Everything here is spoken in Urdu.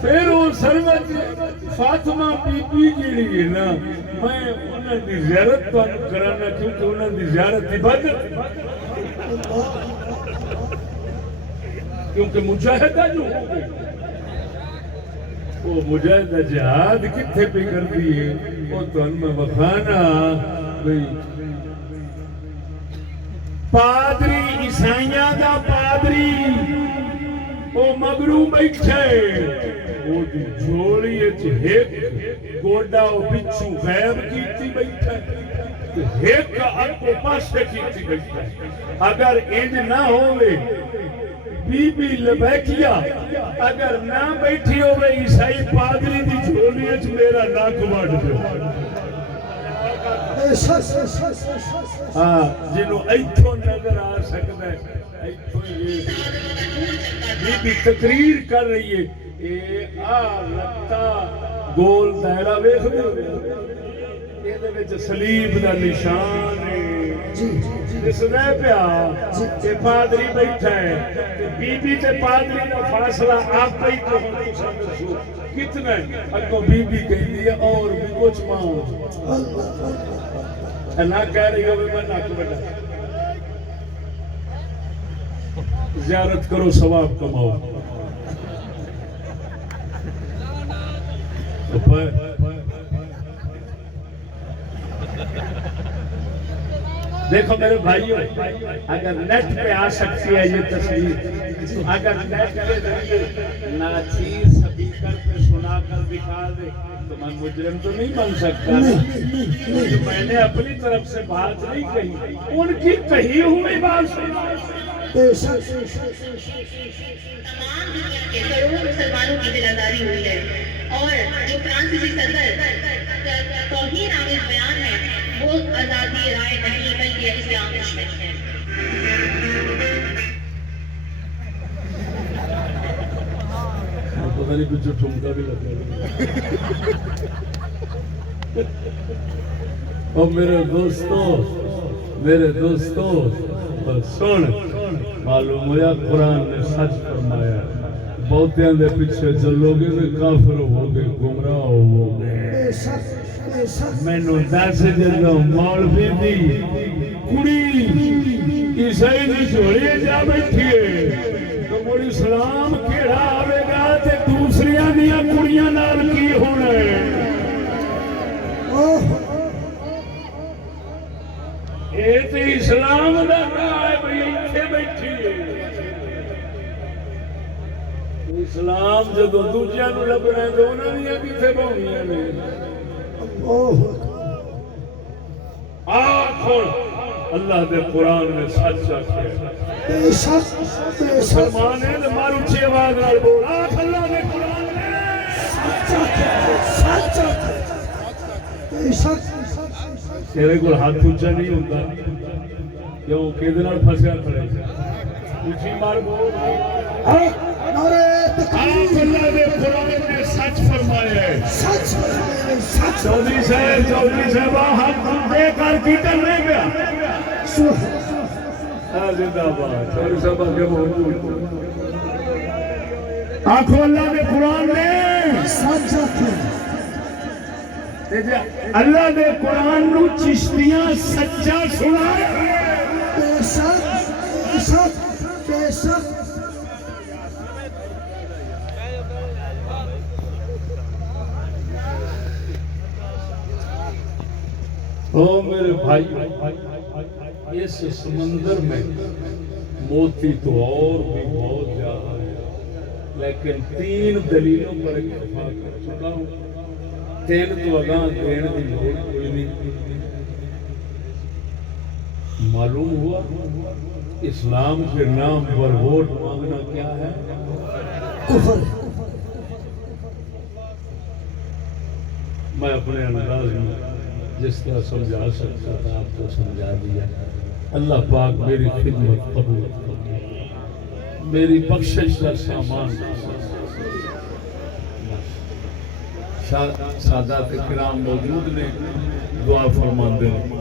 پھر وہ سرمت فاطمہ بی بی جیڑی ہے نا میں انہوں دی زیارت تو کرانا کیونکہ انہوں دی زیارت عبادت کیونکہ مجاہدہ جو ہو گئی وہ مجاہدہ جہاد کتنے پہ کر دی ہے وہ تو ان میں بخانا بھئی پادری عیسائیاں دا پادری وہ مگرو بیٹھے وہ دی جھولی ایک گوڑا و بچو غیب کیتی بیٹھے ایک اکو پاسے کیتی بیٹھے اگر انج نہ ہوئے بی بی لبیکیا اگر نہ بیٹھی ہوئے عیسائی پادری دی جھولی اچ میرا ناک وڈ دے جنہوں ایتھوں نظر آ سکتا ہے ایتھوں یہ بی بی تقریر کر رہی ہے اے لتا گول دائرہ ویکھ دے یہ وچ صلیب دا نشان ہے جس نے پیا کہ پادری بیٹھا ہے بی بی تے پادری کا فاصلہ آپ ہی تو ہم کتنا ہے اگوں بی بی کہتی ہے اور بھی کچھ ماں نہ کہہ رہی ہو میں نک بڑا زیارت کرو ثواب کماؤ دیکھو میرے بھائیوں اگر نیٹ پہ آ سکتی ہے یہ تصویر اگر نیٹ کے ذریعے ناچیز سپیکر پہ سنا کر دکھا دے تو میں مجرم تو نہیں بن سکتا میں نے اپنی طرف سے بات نہیں کہی ان کی کہی ہوئی بات سنا کروڑوں مسلمانوں کی دل آزاری ہوئی ہے اور جو فرانسیسی صدر توہین آمیز بیان ہے وہ آزادی رائے نہیں بلکہ اسلام دشمن ہے پتہ نہیں کچھ ٹھمکا بھی لگا اور میرے دوستو سن معلوم ہوا قرآن نے سچ فرمایا بہتیاں دے پیچھے چلو گے تو کافر ہو گے گمراہ ہو گے مینوں دس جدوں مولوی دی کڑی عیسائی دی جھولی جا بیٹھی ہے تو مڑ اسلام کیڑا آوے گا تے دوسریاں دیاں کڑیاں نال کی ہونا ہے اے تے اسلام دا راہ ہے بھئی ایتھے بیٹھی ہے اسلام جدو دوجیاں نوں لبنا ہے تو انہاں دیاں کتھے بہونیاں نے آخر اللہ دے قرآن نے سچ آکھیا مسلمان ہے تو مار اونچی آواز نال بول آخ اللہ دے قرآن نے سچ آکھیا تیرے کو ہاتھ اونچا نہیں ہوتا کیوں کہ دے نال پھسیا کھڑے اونچی مار بول اللہ دے قرآن نے سچ فرمایا ہے چودھری صاحب ہاتھ دے کر کی کرنے گیا زندہ باد چودھری صاحب آگے موجود آنکھوں اللہ دے قرآن نے سچ اللہ دے قرآن نو چشتیاں سچا سنایا بے شک او میرے بھائی اس سمندر میں موتی تو اور بھی بہت زیادہ ہے لیکن 3 دلیلوں پر اتفاق کر چکا ہوں 3 تو اگاں دینے کی لوڑ کوئی نہیں معلوم ہوا اسلام کے نام پر ووٹ مانگنا کیا ہے کفر میں اپنے انداز میں جس طرح سمجھا سکتا تھا آپ کو سمجھا دیا اللہ پاک میری خدمت قبول کرے میری بخشش کا سامان سادات کرام موجود نے دعا فرماندے ہیں